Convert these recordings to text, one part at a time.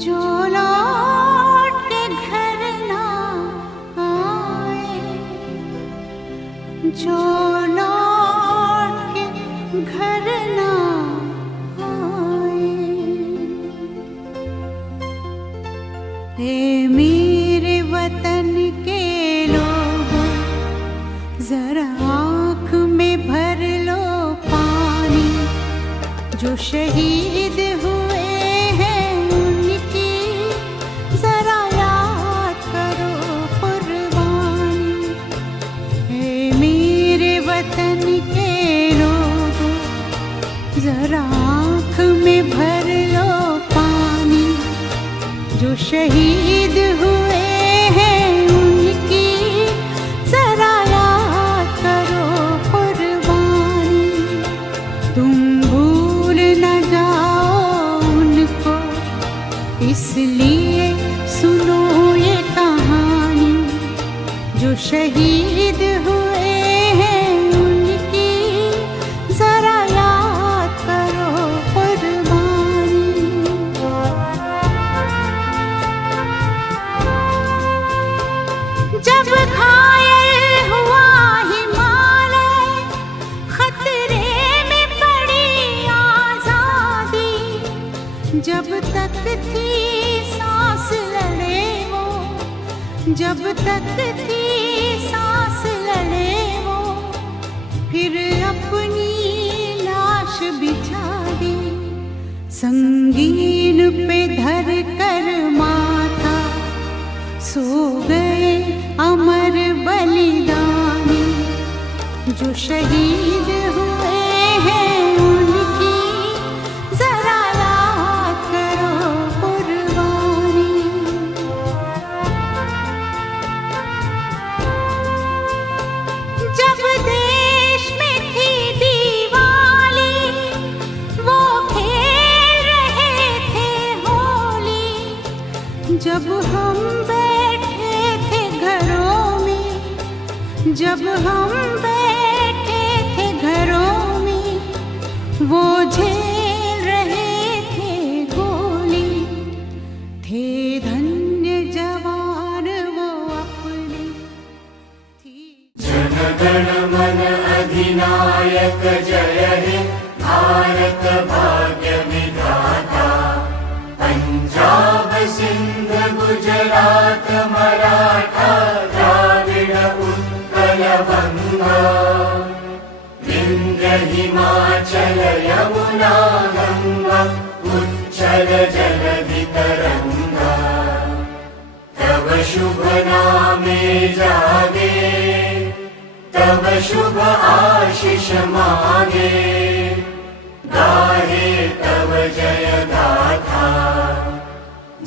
جو لوٹ کے گھر نہ آئے، جو لوٹ کے گھر نہ آئے، اے میرے وطن کے لوگوں ذرا آنکھ میں بھر لو پانی، جو شہید ہوئے ہیں ان کی ذرا یاد کرو قربانی، اے میرے وطن کے لوگوں ذرا آنکھ میں بھر لو پانی، جو شہید ہوئے ہیں ان کی ذرا یاد کرو قربانی، تم بھول نہ جاؤ ان کو اس لیے سنو یہ کہانی، جو شہید ہوئے ہیں ان کی ذرا یاد کرو قربانی۔ جب گھائل ہوا ہمالیہ، خطرے میں پڑی آزادی، جب تک تھی سانس لڑے وہ، جب تک تھی سانس لڑے وہ، پھر اپنی لاش بچھا دی، سنگین پہ دھر کر ماتھا، سو گئے امر بلیدانی، جو شہید ہوئے ہیں ان کی ذرا یاد کرو قربانی۔ جب دیش میں تھی دیوالی، وہ کھیل رہے تھے ہولی، جب ہم بیٹھے تھے گھروں میں، جب ہم بیٹھے تھے گھروں میں، وہ جھیل رہے تھے گولی، تھے دھنیہ جوان وہ اپنے تھی۔ جن گن من ادھینایک جయ ہے بھارت بھاگیہ ودھاتا، پنجاب سندھ گجرات مراٹھا دراوڑ اتکل بنگا، وندھیہ ہماچل یمنا گنگا اچھل جلدھی ترنگا، تب شبھ نامے جاگے، تب شبھ آشیش مانگے، گاہے تب جయ گاتھا،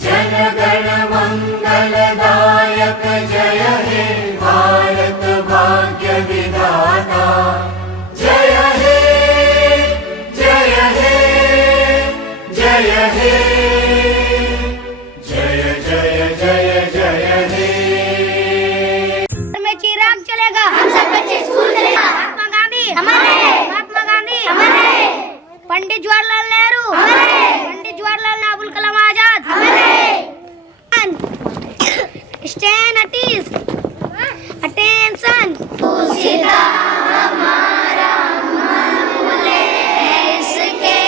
جن گن منگل دایک جయ ہے بھارت بھاگیہ ودھاتا، جయ ہے جయ ہے جయ ہے، جయ جయ جయ جయ ہے۔ میں چراغ چلے گا، ہم سب بچے اسکول چلے گا، مہاتما گاندھی ہمارے، مہاتما گاندھی ہمارے، پنڈت جواہر لال نہرو ہمارے، پنڈت جواہر لال ابوالکلام آزاد ہمارے۔ اسٹینڈ ایٹ ایز، اٹینشن، سیدھا ہمارا من بولے اس کے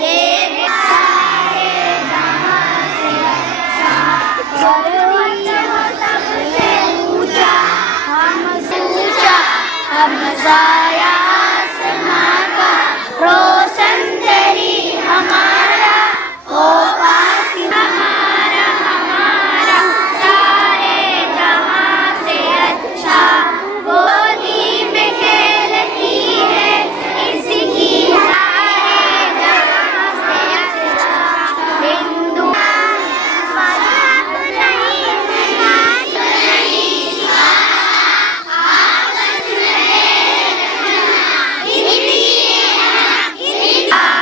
یہ سارے جہاں سے اچھا، سب سے اونچا، ہم سے اونچا، ہم ضائع آسماں کا روشن تیری ہمارا، او پاس ہمارا ہمارا، سارے جہاں سے اچھا، گودی میں کھیلتی ہے اس کی، سارے جہاں سے اچھا، ہندو مذہب نہیں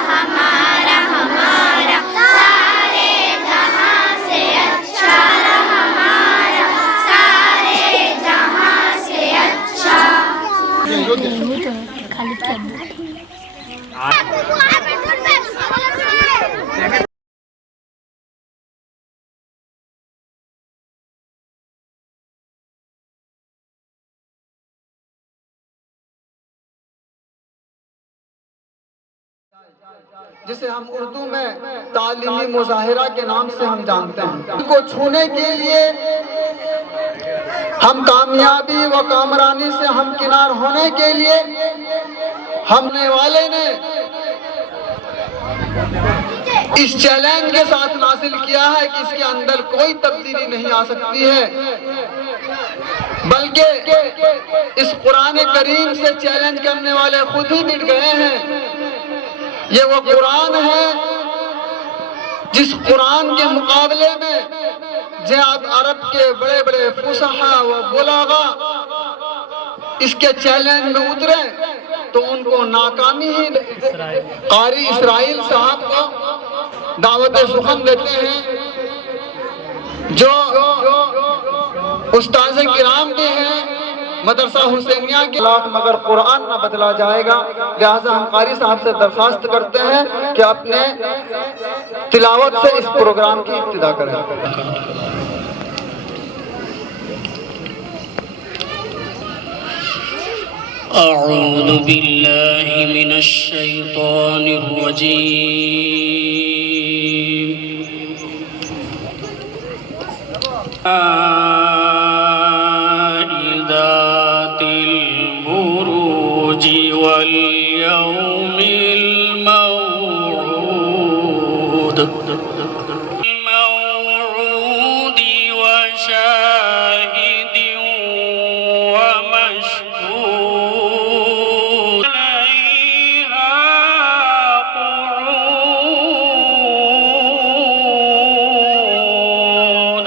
ہمارا ہمارا، سارے جہاں سے اچھا، ہمارا سارے جہاں سے اچھا۔ خالد کیا جسے ہم اردو میں تعلیمی مظاہرہ کے نام سے ہم جانتے ہیں، ان کو چھونے کے لیے ہم کامیابی و کامرانی سے ہمکنار ہونے کے لیے ہم نے والے نے اس چیلنج کے ساتھ نازل کیا ہے کہ اس کے اندر کوئی تبدیلی نہیں آ سکتی ہے، بلکہ اس قرآن کریم سے چیلنج کرنے والے خود ہی مٹ گئے ہیں۔ یہ وہ قرآن ہے جس قرآن کے مقابلے میں جب عرب کے بڑے بڑے فصحا و بلاغا اس کے چیلنج میں اترے تو ان کو ناکامی ہی۔ قاری اسرائیل صاحب کو دعوت سخن دیتے ہیں، جو استاذ کرام بھی ہیں مدرسہ حسینیہ کے، مگر قرآن نہ بدلا جائے گا، لہٰذا ہم قاری صاحب سے درخواست کرتے ہیں کہ اپنے تلاوت سے اس پروگرام کی ابتدا کریں۔ أعوذ بالله من الشيطان الرجيم ذات البروج واليوم الموعود وشاهد ومشهود عليها قعود۔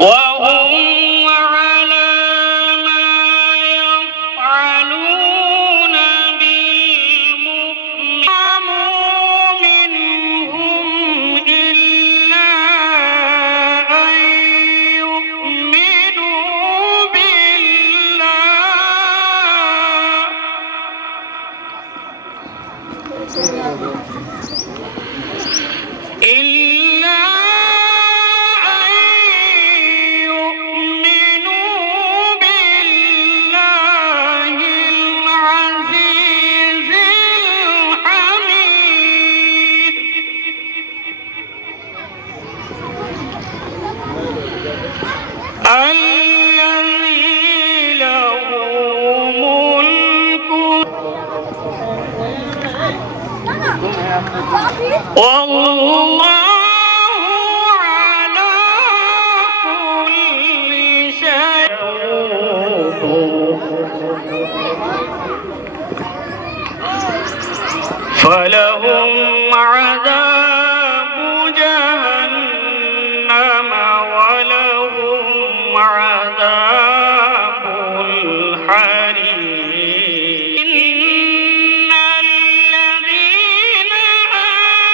وهم على ما يفعلون بالمؤمنين منهم إلا أن يؤمنوا بالله العزيز الحميد الذي له ملك والله على كل شيء فلهم عذاب جهنم ولهم عذاب الحريق إن الذين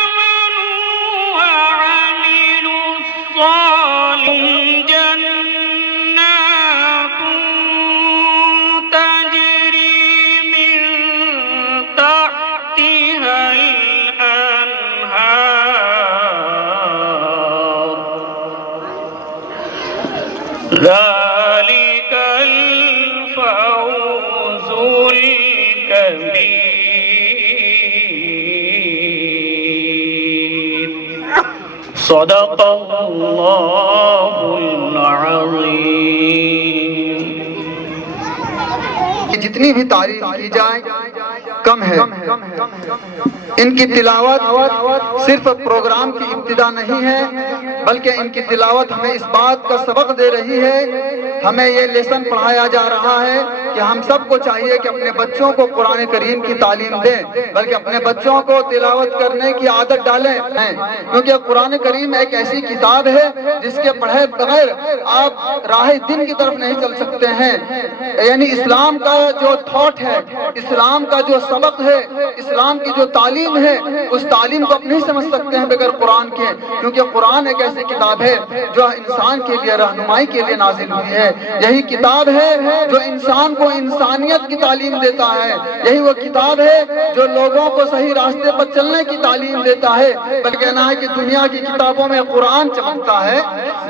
آمنوا وعملوا الصالحات جنات تجري من تحتها الأنهار ذلك الفوز الكبير صدق الله العظيم۔ جتنی بھی تعریف کی جائے کم ہے۔ ان کی تلاوت صرف پروگرام کی ابتدا نہیں ہے، بلکہ ان کی تلاوت ہمیں اس بات کا سبق دے رہی ہے، ہمیں یہ لیسن پڑھایا جا رہا ہے کہ ہم سب کو چاہیے کہ اپنے بچوں کو قرآن کریم کی تعلیم دیں، بلکہ اپنے بچوں کو تلاوت کرنے کی عادت ڈالیں، کیونکہ قرآن کریم ایک ایسی کتاب ہے جس کے پڑھے بغیر آپ راہ دین کی طرف نہیں چل سکتے ہیں۔ یعنی اسلام کا جو تھاٹ ہے، اسلام کا جو سبق ہے، اسلام کی جو تعلیم ہے، اس تعلیم کو آپ نہیں سمجھ سکتے ہیں بغیر قرآن کے، کیونکہ قرآن ایک ایسی کتاب ہے جو انسان کے لیے رہنمائی کے لیے نازل ہوئی ہے۔ یہی کتاب ہے جو انسان کو انسانیت کی تعلیم دیتا ہے، یہی وہ کتاب ہے جو لوگوں کو صحیح راستے پر چلنے کی تعلیم دیتا ہے۔ بلکہ کہنا ہے کہ دنیا کی کتابوں میں قرآن چمکتا ہے،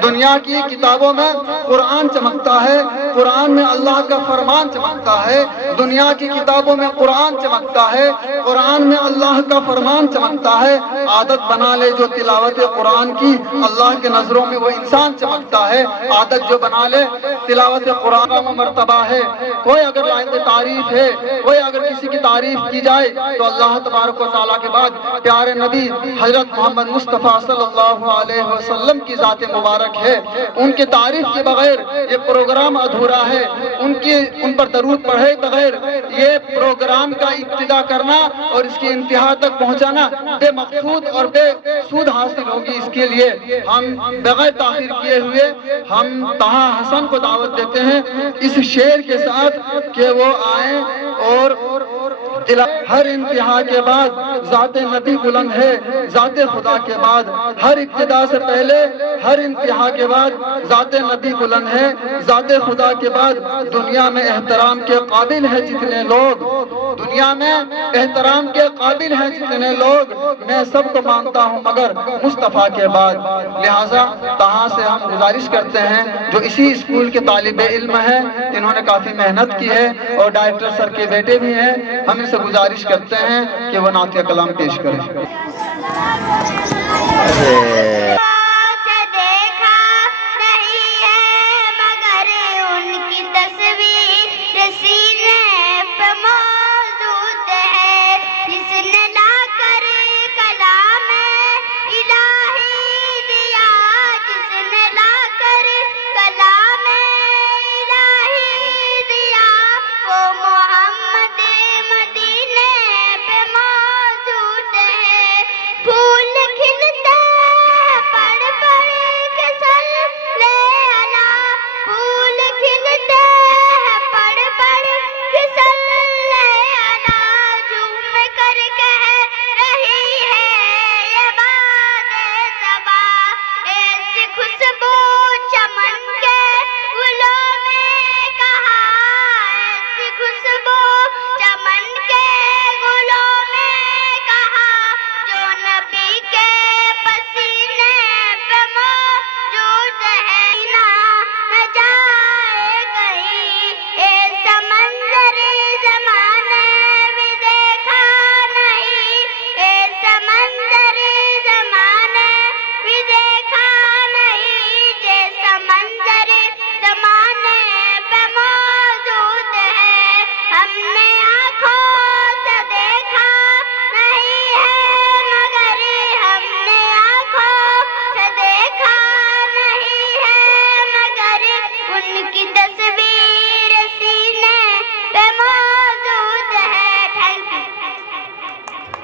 دنیا کی کتابوں میں قرآن چمکتا ہے، قرآن میں اللہ کا فرمان چمکتا ہے، دنیا کی کتابوں میں قرآن چمکتا ہے، قرآن میں اللہ کا فرمان چمکتا ہے۔ عادت بنا لے جو تلاوت قرآن کی، اللہ کے نظروں میں وہ انسان چمکتا ہے۔ عادت جو بنا لے تلاوت قرآن کا مرتبہ ہے۔ کوئی اگر لائق تعریف ہے، کوئی اگر کسی کی تعریف کی جائے تو اللہ تبارک و تعالیٰ کے بعد پیارے نبی حضرت محمد مصطفیٰ صلی اللہ علیہ وسلم کی ذات مبارک ہے۔ ان کی تعریف کے بغیر یہ پروگرام ادھورا ہے، ان پر درود پڑھے بغیر یہ پروگرام کا ابتدا کرنا اور اس کی انتہا تک پہنچانا بے مقصود اور بے سود حاصل ہوگی۔ اس کے لیے ہم بغیر تاخیر کیے ہوئے ہم طہا حسن کو دعوت دیتے ہیں اس شعر کے ساتھ کہ وہ آئیں اور ہر انتہا کے بعد ذات نبی بلند ہے، ذات خدا کے بعد ہر ابتدا سے پہلے ہر انتہا کے بعد ذات نبی بلند ہے، ذات خدا کے بعد دنیا میں احترام کے قابل ہے جتنے لوگ، دنیا میں احترام کے قابل ہیں جتنے لوگ، میں سب کو مانتا ہوں مگر مصطفیٰ کے بعد۔ لہٰذا طہا سے ہم گزارش کرتے ہیں جو اسی اسکول کے طالب علم ہیں، انہوں نے کافی محنت کی ہے اور ڈائریکٹر سر کے بیٹے بھی ہیں، ہم ان سے گزارش کرتے ہیں کہ وہ نعتیہ کلام پیش کریں۔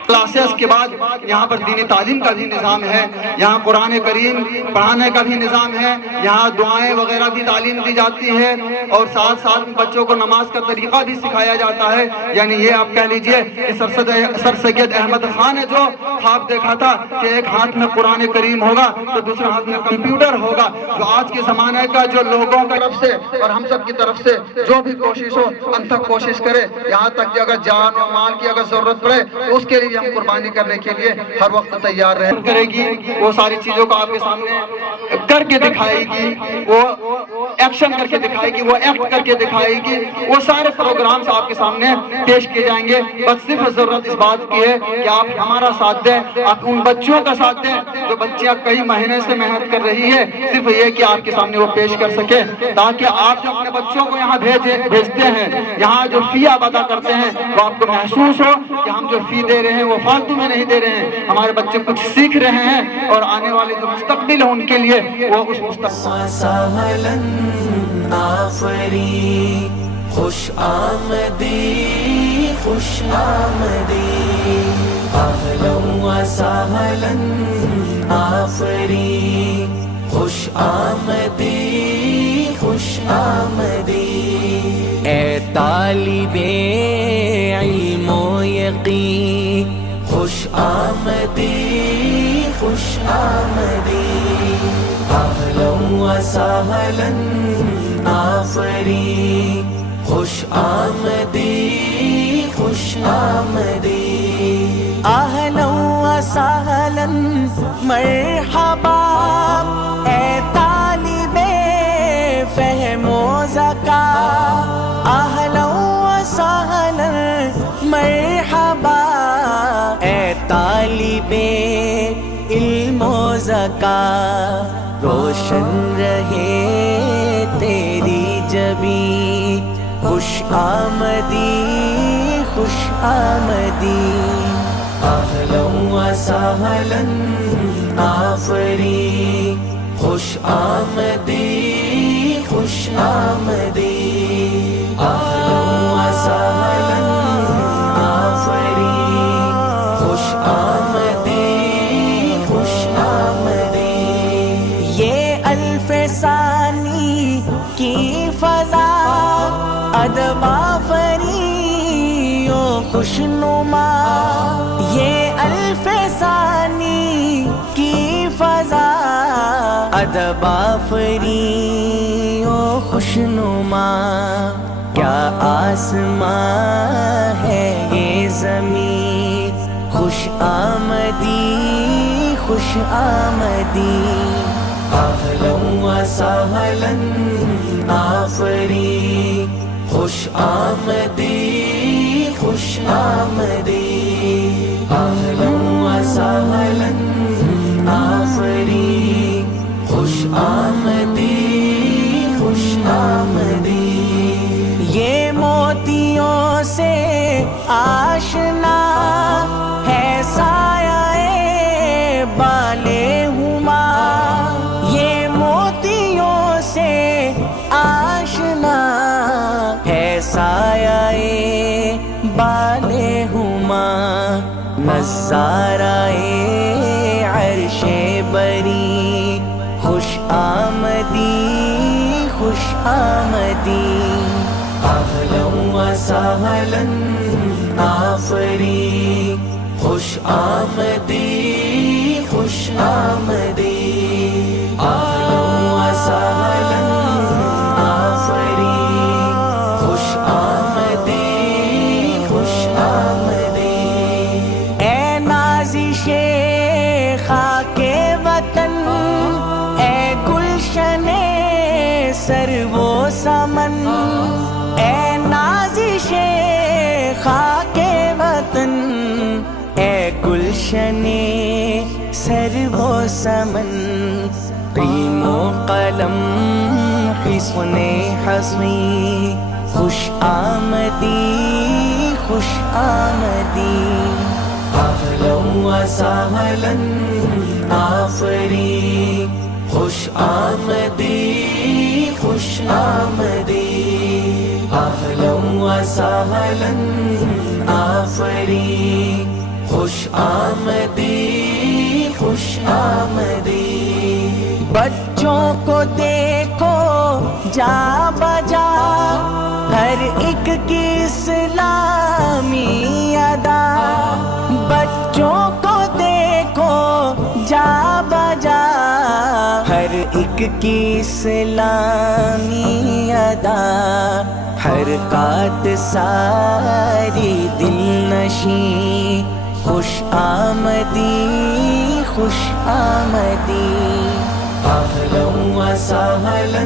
کلاسز کے بعد یہاں پر دینی تعلیم کا بھی نظام ہے، یہاں قرآن کریم پڑھانے کا بھی نظام ہے، یہاں دعائیں وغیرہ بھی تعلیم دی جاتی ہے اور ساتھ ساتھ بچوں کو نماز کا طریقہ بھی سکھایا جاتا ہے۔ یعنی یہ آپ کہہ لیجئے کہ سر سید احمد خان نے جو خواب دیکھا تھا کہ ایک ہاتھ میں قرآن کریم ہوگا تو دوسرے ہاتھ میں کمپیوٹر ہوگا، جو آج کے زمانے کا جو لوگوں کی طرف سے اور ہم سب کی طرف سے جو بھی کوشش ہو انتھک کوشش کرے، یہاں تک کہ اگر جان و مال کی اگر ضرورت پڑے تو اس کے لیے ہم قربانی کرنے کے لیے ہر وقت تیار رہے کرے گی۔ وہ ساری چیزوں کو آپ کے سامنے کر کے دکھائے گی، وہ ایکشن کر کے دکھائے گی، وہ ایکٹ کر کے دکھائے گی، وہ سارے پروگرامز آپ کے سامنے پیش کیے جائیں گے۔ بس صرف ضرورت اس بات کی ہے کہ آپ ہمارا ساتھ دیں، آپ ان بچوں کا ساتھ دیں جو بچیاں کئی مہینے سے محنت کر رہی ہے، صرف یہ کہ آپ کے سامنے وہ پیش کر سکے تاکہ آپ جو اپنے بچوں کو یہاں بھیجتے ہیں، یہاں جو فی آپ ادا کرتے ہیں، وہ آپ کو محسوس ہو کہ ہم جو فی دے رہے ہیں وہ فالتو میں نہیں دے رہے ہیں، ہمارے بچے کچھ سیکھ رہے ہیں اور آنے والے جو مستقبل ہے ان کے لیے وہ اس مستقبل آفری خوش آمدی خوش آمدی اہلا و سہلا آفری خوش آمدی خوش آمدی اے طالب علم و یقین خوش آمدی خوش آمدی اہلا و سہلا آفری خوش آمدی خوش آمدی اہلا و سہلا مرحبا اے طالب فہم و ذکا طالب علم و زکا روشن رہے تیری جبی خوش آمدی خوش آمدی اہلا و سہلا آفری خوش آمدی خوش آمدی اہلا و سہلا آفری خوش آمدی خوش آمدی یہ الف ثانی کی فضا ادب آفری و خوشنما یہ الف ثانی کی فضا ادب آفری و خوشنما کیا آسمان ہے یہ زمین خوش آمدی خوش آمدی اہلا و سہلا آفری خوش آمدی خوش آمدی اہلا و سہلا آفری خوش آمدی خوش آمدی یہ موتیوں سے آشنا ہے سایہ بالے ہما یہ موتیوں سے آشنا ہے سایہ بالے ہما نظارہ عرش بری خوش آمدی خوش آمدی اہلا و سہلا آفری خوش آمدی خوش آمدی اہلا و سہلا آفری خوش آمدی خوش آمدی اے نازش خاک وطن اے گلشن سرو و سمن اے نازش خاک وطن اے گلشن سرو و سمن قلم و قلم حصن حصی خوش آمدی خوش آمدی اہلا و سہلا آفری خوش آمدی خوش آمدی اہلا و سہلا آفری خوش آمدی خوش آمدی بچوں کو دیکھو جا بجا ہر ایک کی اسلامی ادا بچوں کو دیکھو جا بجا ہر ایک کی اسلامی ادا حرکات ساری دل نشیں خوش آمدی خوش آمدی اہلا و سہلا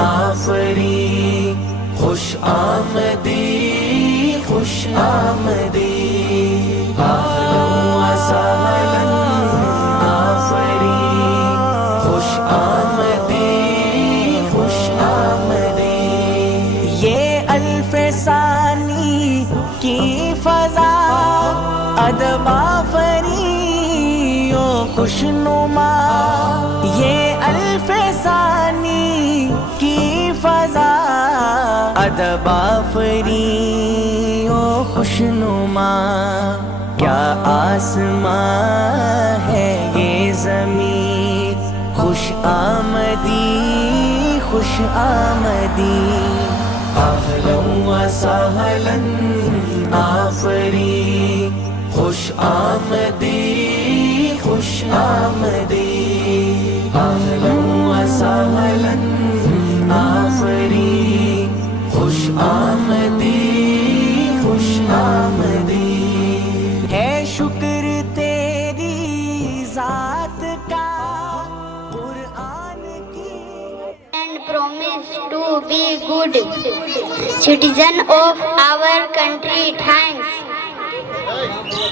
آفری خوش آمدی خوش آمدی اہلا و سہلا آفری خوش آمدی خوش آمدی یہ الف ثانی کی فضا ادب آفری و خوشنما یہ الف ثانی کی فضا ادب آفری و خوشنما کیا آسمان ہے یہ زمین خوش آمدی خوش آمدی اہلا و سہلا آفری خوش آمدی خوش آمدی اہلا و سہلا آفری خوش آمدی خوش آمدی ہے شکر تیری ذات کا قرآن کی and promise to be good citizen of our country. Thanks.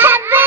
26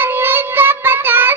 1950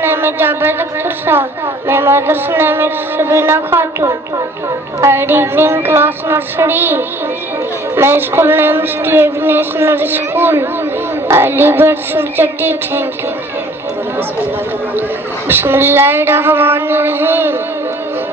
name is Jabir Akhtar Saad. My mother's name is Sabina Khatun. I read in class nursery. My school name is DAV National School. I live at Surchatti. Thank you. Bismillahirrahmanirrahim.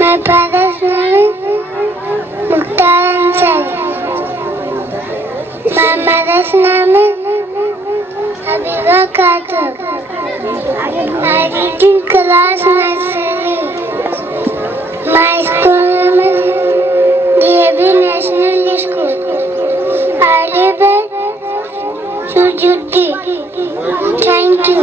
My brother's name is Mukhtar Ansari. My mother's name is Habiba Khatun. I read in class nursery. My school name is DAV National School. I live at Surchatti. Thank you.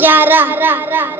11।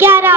11।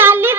40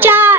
4।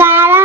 11।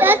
10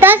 10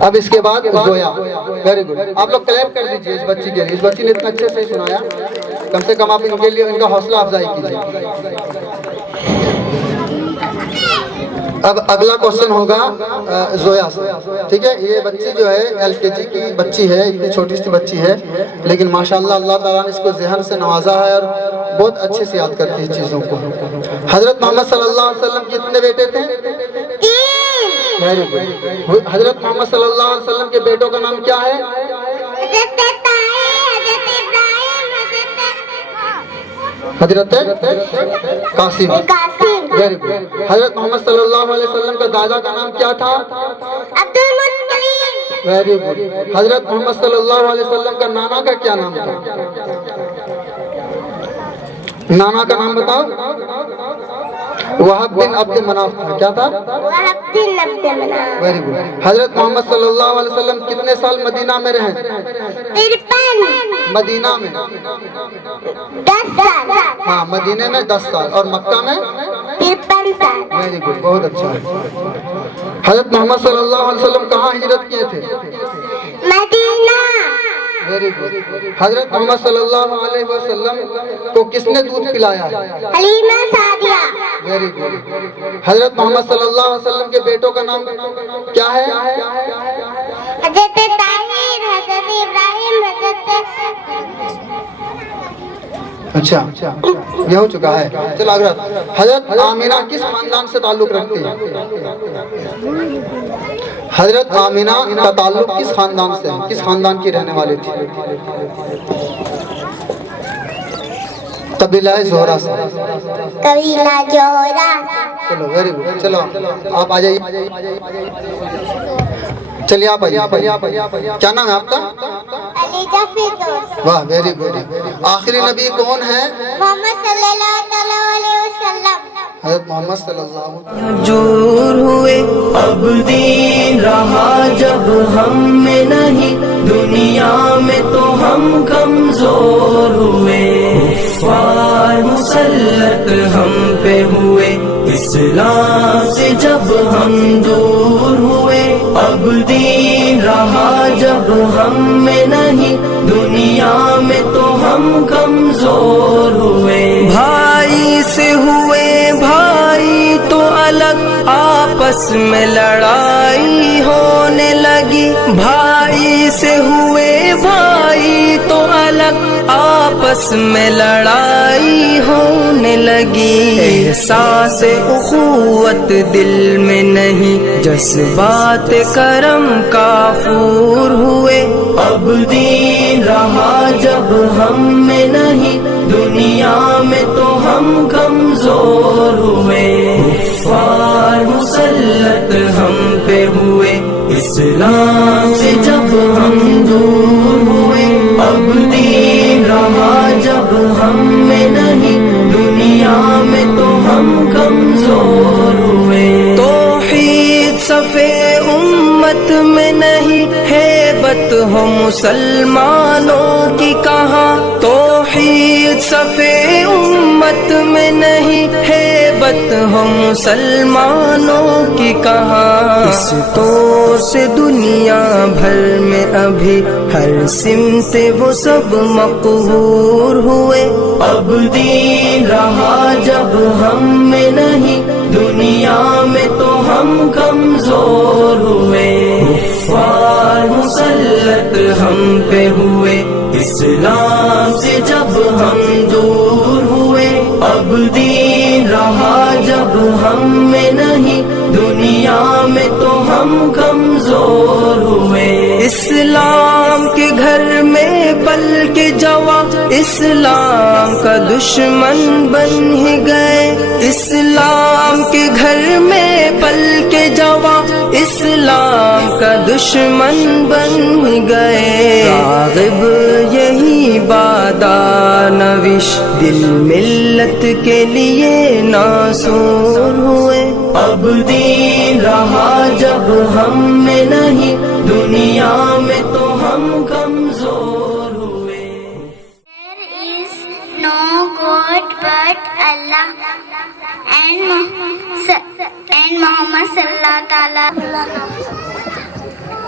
اب اس کے بعد Zoya. Very good. آپ لوگ کلیپ کر دیجیے اس بچی کے لیے. اس بچی نے اتنا اچھے سے سنایا, کم سے کم آپ ان کے لیے ان کا حوصلہ افزائی کیجیے. اب اگلا کوشچن ہوگا زویا سے, ٹھیک ہے. یہ بچی جو ہے LKG کی بچی ہے, اتنی چھوٹی سی بچی ہے, لیکن ماشاءاللہ اللہ تعالیٰ نے اس کو ذہن سے نوازا ہے اور بہت اچھے سے یاد کرتی ہے چیزوں کو. حضرت محمد صلی اللہ علیہ وسلم کے کتنے بیٹے تھے؟ 3. Very good. حضرت محمد صلی اللہ علیہ وسلم کے بیٹوں کا نام کیا ہے؟ حضرت قاسم. Very good. حضرت محمد صلی اللہ علیہ وسلم کا دادا کا نام کیا تھا؟ Very good. حضرت محمد صلی اللہ علیہ وسلم کا نانا کا کیا نام تھا؟ نانا کا نام بتاؤ. وہب بن عبد مناف تھا. کیا تھا؟ Very good. حضرت محمد صلی اللہ علیہ وسلم کتنے سال مدینہ میں رہے؟ 53. مدینہ میں 10 سال. ہاں, مدینے میں 10 سال اور مکہ میں 53 سال. ویری گڈ, بہت اچھا. حضرت محمد صلی اللہ علیہ وسلم کہاں ہجرت کیے تھے؟ مدینہ. Very good. حضرت محمد صلی اللہ علیہ وسلم کو کس نے دودھ پلایا ہے؟ Halima Sadia. Very good. حضرت محمد صلی اللہ علیہ وسلم کے بیٹوں کا نام کیا ہے؟ حضرت طاہر, حضرت ابراہیم, اچھا, یہ ہو چکا ہے. چلو اگلا. حضرت آمینہ کس خاندان سے تعلق رکھتی ہے؟ حضرت آمینہ کا تعلق کس خاندان سے ہے؟ کس خاندان کی رہنے والی تھی؟ قبیلہ زہرہ سے. قبیلہ جوہرہ. چلو ویری گڈ. چلو آپ آ جائیے. چلیے آپ آئیے. کیا نام ہے آپ کا؟ علیجہ فردوس. واہ, ویری گڈ. آخری نبی کون ہے؟ محمد صلی اللہ علیہ وسلم. حضرت محمد صلی اللہ علیہ وسلم. جور ہوئے اب دین رہا جب ہم میں نہیں, دنیا میں تو ہم کمزور ہوئے. کفار مسلط ہم پہ ہوئے, اسلام سے جب ہم دور ہوئے. اب دین رہا جب ہم میں نہیں, دنیا میں تو ہم کمزور ہوئے. بھائی سے ہوئے بھائی تو الگ, آپس میں لڑائی ہونے لگی. بھائی سے ہوئے بھائی تو الگ, آپس میں لڑائی ہونے لگی. احساس اخوت دل میں نہیں, جذبات کرم کافور ہوئے. اب دین رہا جب ہم میں نہیں, دنیا میں تو ہم کمزور ہوئے. کفار مسلط ہم پہ ہوئے, اسلام سے جب ہم دور ہوئے. اب دین رہا جب ہم میں نہیں, دنیا میں تو ہم کمزور ہوئے. توحید صفے امت میں نہیں, ہیبت ہو مسلمانوں کی کہاں. توحید صفے امت میں نہیں, ہیبت ہو مسلمانوں کی کہاں. اس طور سے دنیا بھر میں ابھی ہر سمت وہ سب مقہور ہوئے. اب دین رہا جب ہم میں نہیں, دنیا میں تو ہم کمزور ہوئے. کفار مسلط ہم پہ ہوئے, اسلام سے جب ہم دور ہوئے. اب دین رہا جب ہم میں نہیں, دنیا میں تو ہم کمزور ہوئے. اسلام کے گھر میں پل کے جوان, اسلام کا دشمن بن ہی گئے. اسلام کے گھر میں پل کے جوان, اسلام کا دشمن بن ہی گئے. راغب یہی بادانوش, دل ملت کے لیے ناصور ہوئے. اب دین رہا جب ہم میں نہیں, دنیا میں تو ہم کمزور ہوئے. There is no God but Allah and Muhammad sallallahu alaihi wasallam.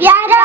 11।